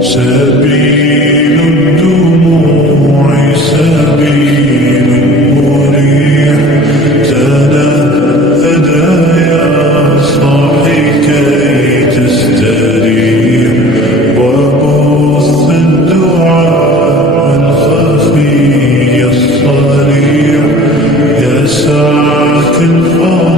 سبيل الدموع سبيل مريح، تنهدى يا صاحي كي تستريح، وبث الدعاء الخفي الصريح، يسعك الفضل